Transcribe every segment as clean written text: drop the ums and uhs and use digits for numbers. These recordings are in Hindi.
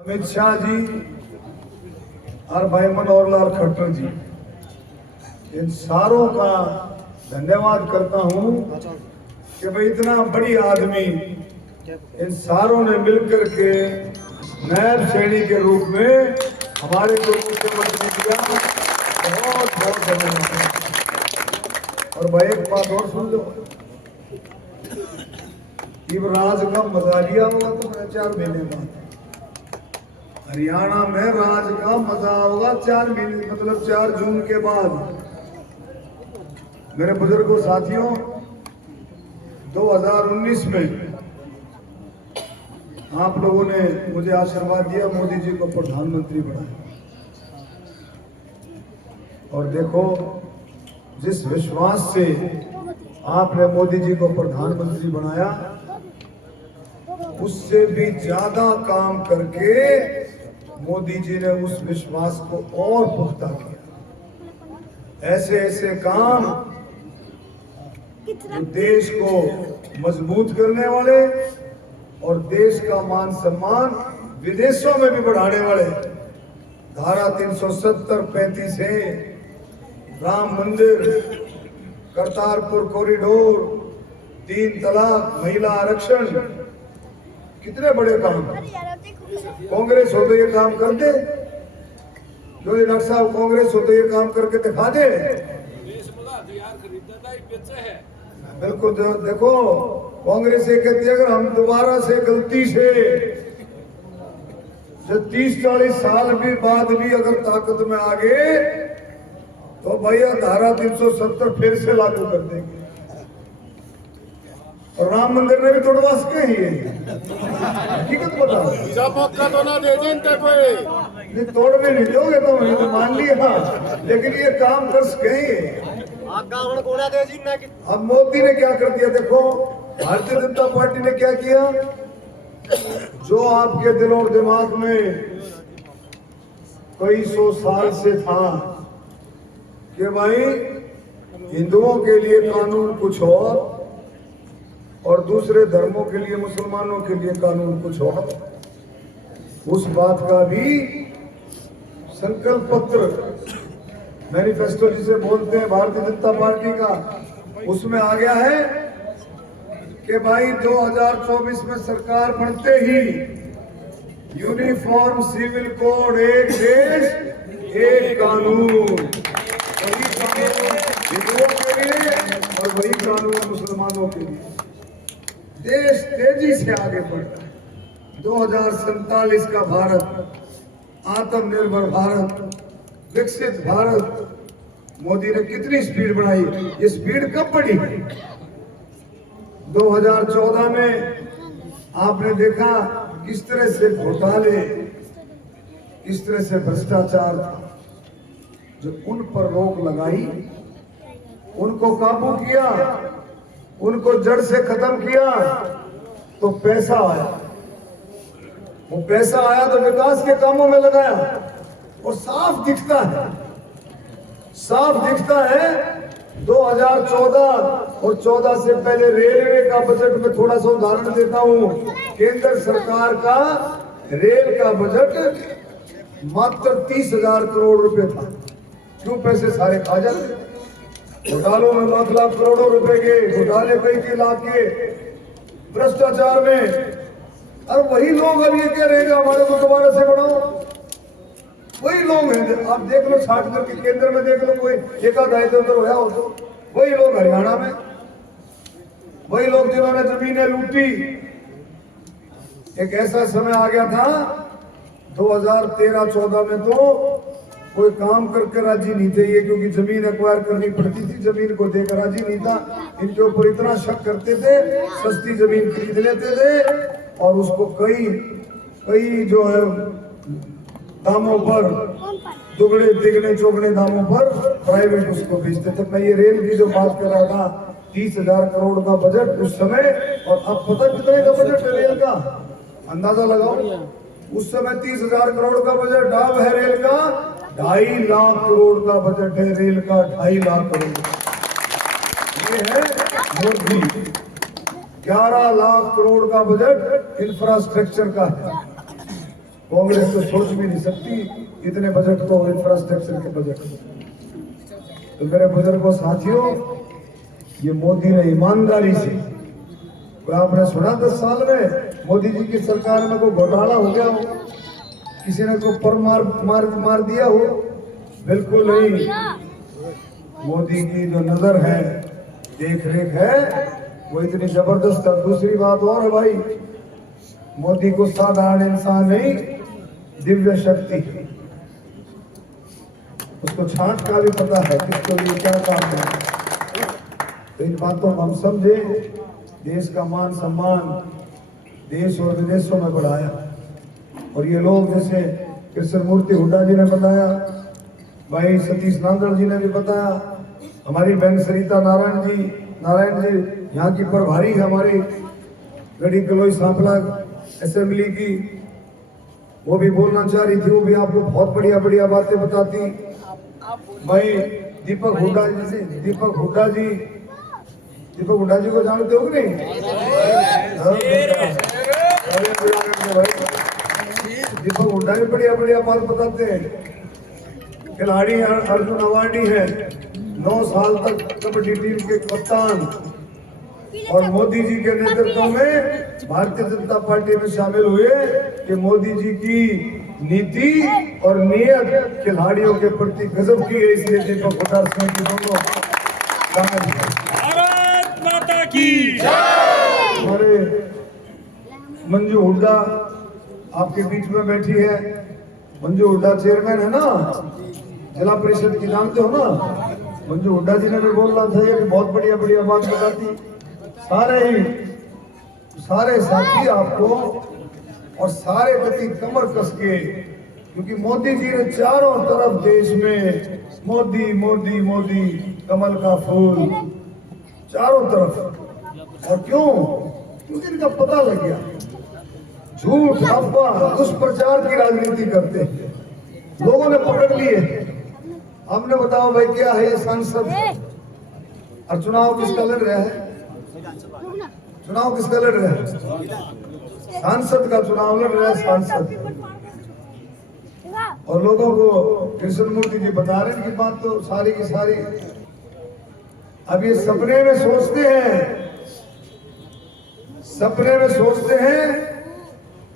अमित शाह जी और भाई मनोहर लाल खट्टर जी, इन सारों का धन्यवाद करता हूं कि भाई इतना बड़ी आदमी इन सारों ने मिलकर के नायब श्रेणी के रूप में हमारे को मुख्यमंत्री दिया। बहुत बहुत धन्यवाद। और भाई एक बात और सुन लो, राज का मजा लिया होगा तो 4 महीने बाद हरियाणा में राज का मजा होगा 4 महीने, मतलब 4 जून के बाद। मेरे बुजुर्गों साथियों, 2019 में आप लोगों ने मुझे आशीर्वाद दिया, मोदी जी को प्रधानमंत्री बनाया। और देखो, जिस विश्वास से आपने मोदी जी को प्रधानमंत्री बनाया, उससे भी ज्यादा काम करके मोदी जी ने उस विश्वास को और पुख्ता किया। ऐसे ऐसे काम जो देश को मजबूत करने वाले और देश का मान सम्मान विदेशों में भी बढ़ाने वाले। धारा 370-35 है, राम मंदिर, करतारपुर कॉरिडोर, 3 तलाक, महिला आरक्षण, कितने बड़े काम। कांग्रेस हो तो ये काम कर दे, जो डॉक्टर साहब कांग्रेस हो तो ये काम करके दिखा दे। बिल्कुल। देखो, कांग्रेस ये कहती है अगर हम दोबारा से गलती से 30-40 साल भी बाद भी अगर ताकत में आ गए तो भैया धारा 370 फिर से लागू कर देंगे। और राम मंदिर में भी तोड़वा सके ही हकीकत बता, ये तोड़ भी नहीं दोगे तो मान लिया, लेकिन ये काम कर सके। अब मोदी ने क्या कर दिया, देखो भारतीय जनता पार्टी ने क्या किया, जो आपके दिल और दिमाग में कई 100 साल से था कि भाई हिंदुओं के लिए कानून कुछ और दूसरे धर्मों के लिए, मुसलमानों के लिए कानून कुछ और, उस बात का भी संकल्प पत्र, मैनिफेस्टो जिसे बोलते हैं भारतीय जनता पार्टी का, उसमें आ गया है कि भाई 2024 में सरकार बनते ही यूनिफॉर्म सिविल कोड, एक देश एक कानून, वही कानून हिंदुओं के लिए और वही कानून मुसलमानों के लिए। देश तेजी से आगे बढ़ता है। 2047 का भारत, आत्मनिर्भर भारत, विकसित भारत, मोदी ने कितनी स्पीड बढ़ाई। ये स्पीड कब बढ़ी? 2014 में आपने देखा किस तरह से घोटाले, किस तरह से भ्रष्टाचार था। जो उन पर रोक लगाई, उनको काबू किया, उनको जड़ से खत्म किया, तो पैसा आया। वो पैसा आया तो विकास के कामों में लगाया। और साफ दिखता है 2014 और 14 से पहले रेलवे का बजट में थोड़ा सा उदाहरण देता हूं। केंद्र सरकार का रेल का बजट मात्र 30,000 करोड़ रुपए था। क्यों? पैसे सारे खा जाते, घोटालों में लाख करोड़ों रुपए के घोटाले, कई लाख के भ्रष्टाचार में। और वही लोग अब ये कह रहे हैं हमारे को दोबारा से बढ़ाओ। वही लोग हैं, आप देख लो, छाट करके केंद्र में देख लो, कोई एकाध इधर होया हो तो वही लोग हरियाणा में, वही लोग जिन्होंने जमीनें लूटी। एक ऐसा समय आ गया था 2013-14 में, तो कोई काम करके राजी नहीं थे ये, क्योंकि जमीन एक्वायर करनी पड़ती थी, जमीन को देकर राजी नहीं था। इनके ऊपर इतना शक करते थे, सस्ती जमीन खरीद लेते थे और उसको कई जो है दामों पर, दुगने तिगने चौगने दामों पर प्राइवेट उसको बेचते थे। मैं ये रेल की जो बात कर रहा था, 30,000 करोड़ का बजट उस समय, और अब पता कितने का बजट है रेल का, अंदाजा लगाओ। उस समय 30,000 करोड़ का बजट, अब है रेल का 2.5 लाख करोड़ का बजट है। रेल का 2.5 लाख करोड़, ये है मोदी। 11 लाख करोड़ का बजट इंफ्रास्ट्रक्चर का है। कांग्रेस तो सोच भी नहीं सकती इतने बजट को, इंफ्रास्ट्रक्चर के बजट। तो मेरे बुजुर्गों साथियों, ये मोदी ने ईमानदारी से, कोई आपने सुना 10 साल में मोदी जी की सरकार में कोई घोटाला हो गया हो, किसी ने को पर मार दिया हो? बिल्कुल नहीं। मोदी की जो नजर है, देख रेख है, वो इतनी जबरदस्त है। दूसरी बात और है भाई, मोदी को साधारण इंसान नहीं, दिव्य शक्ति है। उसको छांट का भी पता है किसको लिए क्या काम है। तो इन बातों को हम समझे, देश का मान सम्मान देश और विदेशों में बढ़ाया। और ये लोग जैसे कृष्ण मूर्ति हुड्डा जी ने बताया, भाई सतीश नांदड़ जी ने भी बताया, हमारी बहन सरिता नारायण जी यहाँ की प्रभारी है हमारी गढ़ी कलोई सांपला असेंबली की, वो भी बोलना चाह रही थी, वो भी आपको बहुत बढ़िया बढ़िया बातें बताती। भाई दीपक हुड्डा जी को जानते हो कि नहीं? दीपक हुड्डा भी बढ़िया बढ़िया बात बताते हैं। खिलाड़ी अर्जुन अवार्डी है, 9 साल तक कबड्डी टीम के कप्तान, और मोदी जी के नेतृत्व में भारतीय जनता पार्टी में शामिल हुए कि मोदी जी की नीति और नियत खिलाड़ियों के प्रति गजब की है। इसलिए दीपक हुड्डा सिंह की दोनों भारत माता की हमारे मंजू हुड्डा आपके बीच में बैठी है। मंजू हुड्डा चेयरमैन है ना जिला परिषद की, जानते हो ना? मंजू हुड्डा जी ने भी बोलना था, ये बहुत बढ़िया बढ़िया बात बताती। सारे साथी आपको और सारे गति कमर कस के, क्योंकि मोदी जी ने चारों तरफ देश में मोदी मोदी मोदी कमल का फूल चारों तरफ। और क्यों? क्योंकि इनका पता लग गया झूठ अफवाह दुष्प्रचार की राजनीति करते हैं, लोगों ने पकड़ लिए। हमने बताओ भाई क्या है ये सांसद, और चुनाव किसका लड़ रहा है? चुनाव किसका लड़ रहा है? सांसद का चुनाव लड़ रहा है, सांसद। और लोगों को कृष्ण मूर्ति जी बता रहे हैं कि बात तो सारी की सारी अब ये सपने में सोचते हैं।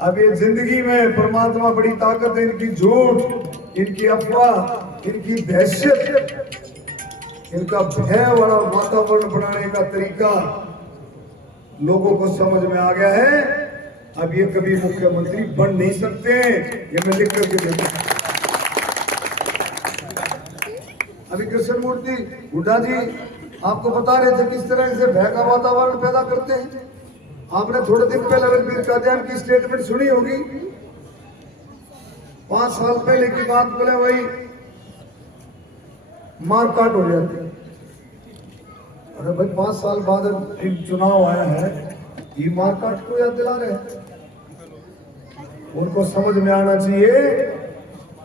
अब ये जिंदगी में परमात्मा बड़ी ताकत है, इनकी झूठ, इनकी अफवाह, इनकी दहशत, इनका भय वाला वातावरण बनाने का तरीका लोगों को समझ में आ गया है। अब ये कभी मुख्यमंत्री बन नहीं सकते, ये मैं लिख करके देता। अभी कृष्ण मूर्ति हुड्डा जी आपको बता रहे थे किस तरह से भय का वातावरण पैदा करते हैं। आपने थोड़े दिन पहले रणबीर कादियान की स्टेटमेंट सुनी होगी, 5 साल पहले की बात बोले भाई मारकाट हो जाती। अरे भाई 5 साल बाद चुनाव आया है, ये मारकाट को याद दिला रहे हैं। उनको समझ में आना चाहिए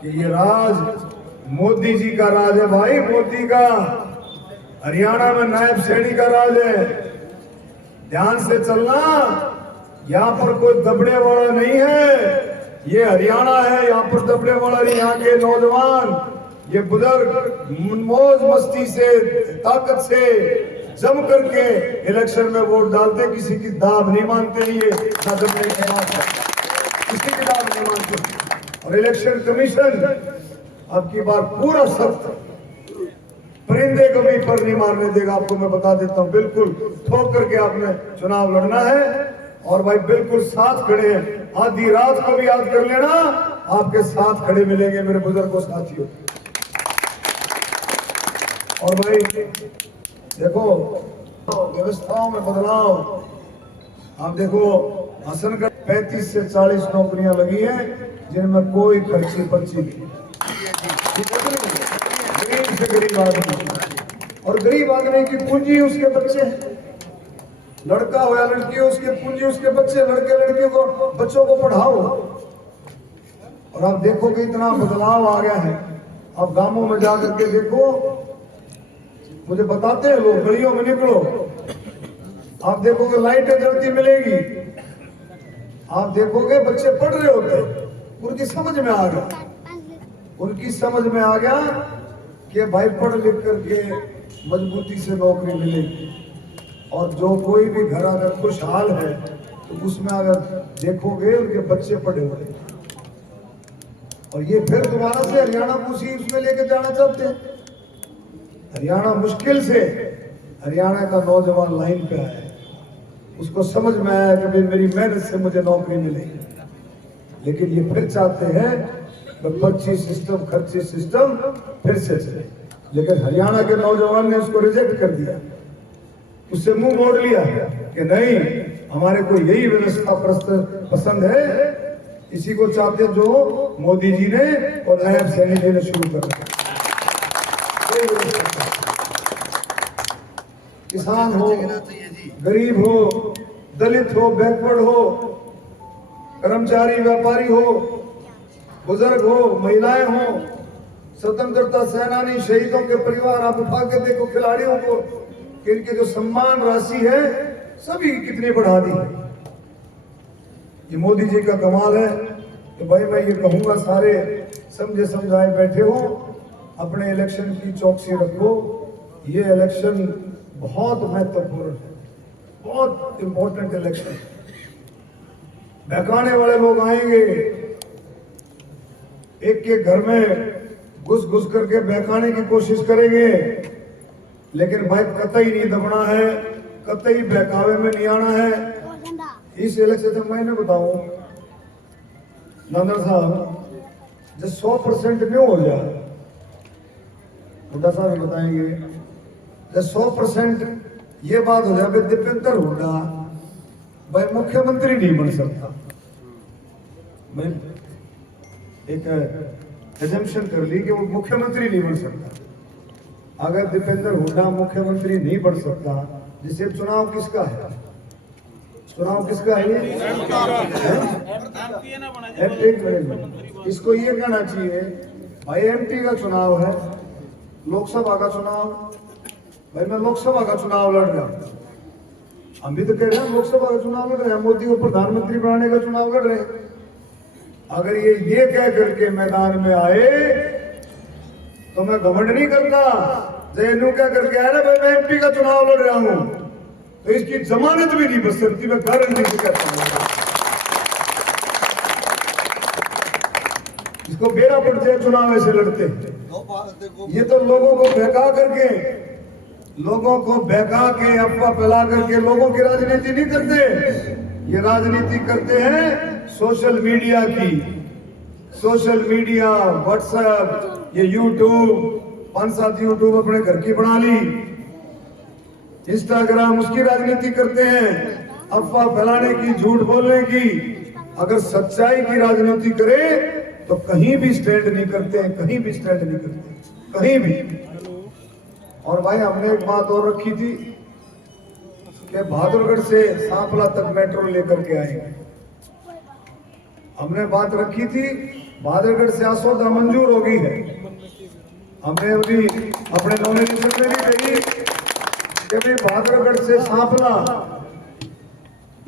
कि ये राज मोदी जी का राज है भाई, मोदी का। हरियाणा में नायब सैनी का राज है, ध्यान से चलना। यहाँ पर कोई दबड़े वाला नहीं है, ये हरियाणा है, यहाँ पर दबड़े वाला नहीं। यहाँ के नौजवान, ये बुजुर्ग मौज मस्ती से, ताकत से जम करके इलेक्शन में वोट डालते, किसी की दाब नहीं मानते। ये ना दबड़े की बात है, किसी की दाब नहीं मानते। और इलेक्शन कमीशन अब की बार पूरा सख्त, परिंदे को भी पर नहीं मारने देगा। आपको मैं बता देता हूँ, बिल्कुल ठोक करके आपने चुनाव लड़ना है। और भाई बिल्कुल साथ खड़े हैं, आधी रात को भी याद कर लेना, आपके साथ खड़े मिलेंगे मेरे बुजुर्गों साथियों। और भाई देखो व्यवस्थाओं में बदलाव, आप देखो हसनगढ़ 35 से 40 नौकरियां लगी हैं जिनमें कोई खर्ची पर्ची नहीं, गरीब से गरीब आदमी। और गरीब आदमी की पूंजी उसके बच्चे, लड़का हो या लड़की हो, उसकी पूंजी उसके बच्चे, लड़के लड़कियों को, बच्चों को पढ़ाओ। और आप देखो कि इतना बदलाव आ गया है। आप गांवों में जाकर के देखो, मुझे बताते हैं लोग, गलियों में निकलो, आप देखोगे लाइटें जलती मिलेगी, आप देखोगे बच्चे पढ़ रहे होते, उनकी समझ में आ गया, उनकी समझ में आ गया कि भाई पढ़ लिख करके मजबूती से नौकरी मिलेगी, और जो कोई भी घर अगर खुशहाल है तो उसमें अगर देखोगे उनके बच्चे पढ़े हुए, और ये फिर दोबारा से हरियाणा को उसी उसमें लेके जाना चाहते हैं। हरियाणा मुश्किल से हरियाणा का नौजवान लाइन पे आया, उसको समझ में आया कि भाई मेरी मेहनत से मुझे नौकरी मिलेगी, लेकिन ये फिर चाहते हैं कि पर्ची सिस्टम, खर्ची सिस्टम फिर से चले। लेकिन हरियाणा के नौजवान ने उसको रिजेक्ट कर दिया, उससे मुंह मोड़ लिया कि नहीं, हमारे को यही व्यवस्था पसंद है, इसी को चाहते जो मोदी जी ने और नायब सैनी जी ने शुरू कर दिया। किसान हो, गरीब हो, दलित हो, बैकवर्ड हो, कर्मचारी, व्यापारी हो, बुजुर्ग हो, महिलाएं हो, स्वतंत्रता सेनानी, शहीदों के परिवार, आप उठा के देखो खिलाड़ियों को, कि इनकी जो सम्मान राशि है सभी कितनी बढ़ा दी। ये मोदी जी का कमाल है। तो भाई मैं ये कहूंगा, सारे समझे समझाए बैठे हो, अपने इलेक्शन की चौकसी रखो। ये इलेक्शन बहुत महत्वपूर्ण है, बहुत इंपॉर्टेंट इलेक्शन। बहकाने वाले लोग आएंगे, एक के घर में घुस घुस करके बहकाने की कोशिश करेंगे, लेकिन भाई कतई नहीं दबना है, कतई बहकावे में नहीं आना है। इस इलेक्शन से मैंने बताऊं नंदर साहब, जब 100% न्यू हो जाए, हुड्डा साहब भी बताएंगे, जब 100% ये बात हो जाए, दीपेंद्र हुड्डा भाई मुख्यमंत्री नहीं बन सकता। मैं एक एजम्पशन कर ली कि वो मुख्यमंत्री नहीं बन सकता। अगर दीपेंद्र हुड्डा मुख्यमंत्री नहीं बन सकता, जिसे चुनाव किसका है, चुनाव किसका है, इसको ये कहना चाहिए भाई एमपी का चुनाव है, लोकसभा का चुनाव, भाई मैं लोकसभा का चुनाव लड़ रहा हूं। हम भी तो कह रहे हैं लोकसभा का चुनाव लड़ रहे हैं, मोदी को प्रधानमंत्री बनाने का चुनाव लड़ रहे हैं। अगर ये कह करके मैदान में आए तो मैं घमंड नहीं करता, जैनू क्या करके आया ना भाई मैं एमपी का चुनाव लड़ रहा हूं, तो इसकी जमानत भी नहीं बच सकती, मैं गारंटी से कहता हूं। इसको बेड़ा पड़ जाए चुनाव ऐसे लड़ते। ये तो लोगों को बहका करके, लोगों को बहका के, अफवाह फैला करके लोगों की राजनीति नहीं करते। ये राजनीति करते हैं सोशल मीडिया की। सोशल मीडिया, व्हाट्सएप, ये यूट्यूब, 5-7 यूट्यूब अपने घर की बना ली, इंस्टाग्राम, उसकी राजनीति करते हैं, अफवाह फैलाने की, झूठ बोलने की। अगर सच्चाई की राजनीति करे तो कहीं भी स्टैंड नहीं करते, कहीं भी स्टैंड नहीं करते, कहीं भी। और भाई हमने एक बात और रखी थी कि बहादुरगढ़ से सांपला तक मेट्रो लेकर के आएंगे। हमने बात रखी थी, बहादुरगढ़ से आसोदा मंजूर हो गई है। हमने अभी अपने नॉमिनेशन में भी कही कि भाई बहादुरगढ़ से सांपला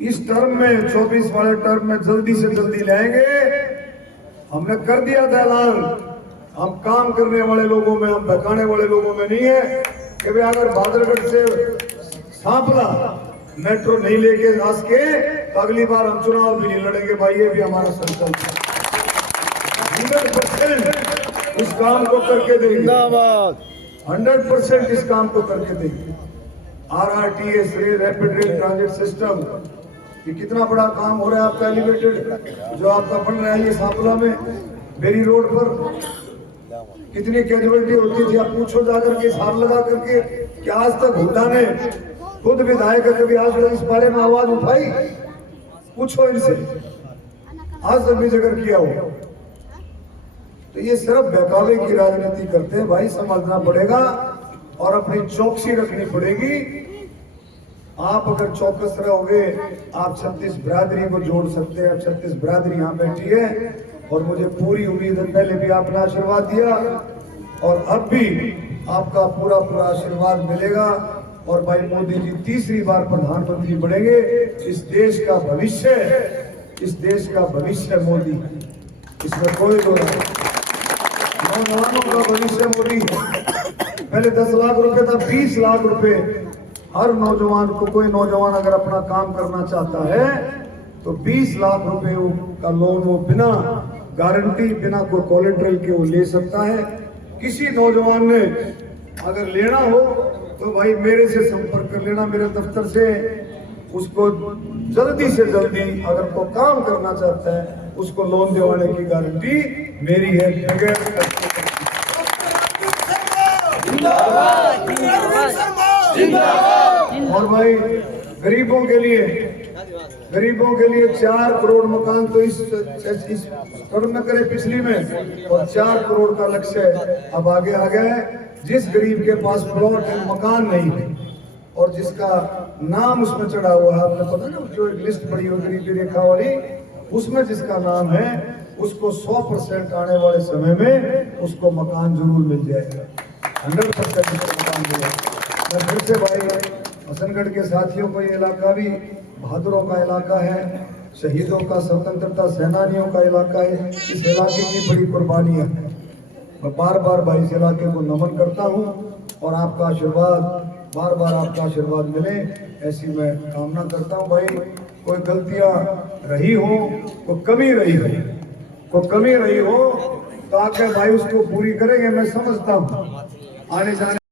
इस टर्म में, 24 वाले टर्म में जल्दी से जल्दी लाएंगे। हमने कर दिया था ऐलान, हम काम करने वाले लोगों में, हम बहकाने वाले लोगों में नहीं है कि भाई अगर बहादुरगढ़ से सांपला मेट्रो नहीं लेके आ सके तो अगली बार हम चुनाव भी नहीं लड़ेंगे। भाई ये भी हमारा संकल्प है, 100% इस काम को करके देंगे, 100% इस काम को करके देंगे। RRTS, rapid rail transit system, ये कितना बड़ा काम हो रहा है आपका, एलिवेटेड जो आपका बन रहा है ये सांपला में, बेरी रोड पर कितनी कैजुअलिटी होती थी, आप पूछो जाकर के, हिसाब लगा करके कि आज तक हुड्डा ने खुद विधायक कभी आज तक इस बारे में आवाज उठाई, पूछो इनसे, आज तक भी जिक्र किया हो। तो ये सिर्फ बहकावे की राजनीति करते हैं। भाई समझना पड़ेगा और अपनी चौकसी रखनी पड़ेगी। आप अगर चौकस रहोगे, आप 36 बिरादरी को जोड़ सकते हैं। 36 बिरादरी यहाँ बैठी है और मुझे पूरी उम्मीद है, पहले भी आपने आशीर्वाद दिया और अब भी आपका पूरा पूरा आशीर्वाद मिलेगा। और भाई मोदी जी तीसरी बार प्रधानमंत्री बनेंगे। इस देश का भविष्य, इस देश का भविष्य मोदी। इसमें कोई दो नहीं। नौजवानों का भविष्य मोदी है। पहले 10 लाख रुपए था, 20 लाख रुपए हर नौजवान को। कोई नौजवान अगर अपना काम करना चाहता है तो 20 लाख रुपए का लोन वो बिना गारंटी, बिना कोई कोलेट्रल के वो ले सकता है। किसी नौजवान ने अगर लेना हो तो भाई मेरे से संपर्क कर लेना, मेरे दफ्तर से। उसको जल्दी से जल्दी अगर को काम करना चाहता है उसको लोन दिलवाने की गारंटी मेरी है, बगैर और भाई गरीबों के लिए 4 करोड़ मकान तो इस करोड़ में करे पिछली में, और 4 करोड़ का लक्ष्य अब आगे आ गया है। जिस गरीब के पास प्लॉट है, मकान नहीं है, और जिसका नाम उसमें चढ़ा हुआ है, आपने पता ना जो एक लिस्ट पड़ी हो गरीबी रेखा वाली, उसमें जिसका नाम है उसको 100% आने वाले समय में उसको मकान जरूर मिल जाएगा। 100% मकान मिलेगा। मैं फिर से भाई हसनगढ़ के साथियों को, ये इलाका भी बहादुरों का इलाका है, शहीदों का, स्वतंत्रता सेनानियों का इलाका है। इस इलाके की बड़ी कुर्बानियां हैं। मैं बार बार भाई इस इलाके को नमन करता हूँ, और आपका आशीर्वाद, बार बार आपका आशीर्वाद मिले ऐसी मैं कामना करता हूँ। भाई कोई गलतियां रही हो, कोई कमी रही हो तो आके भाई उसको पूरी करेंगे। मैं समझता हूँ आने जाने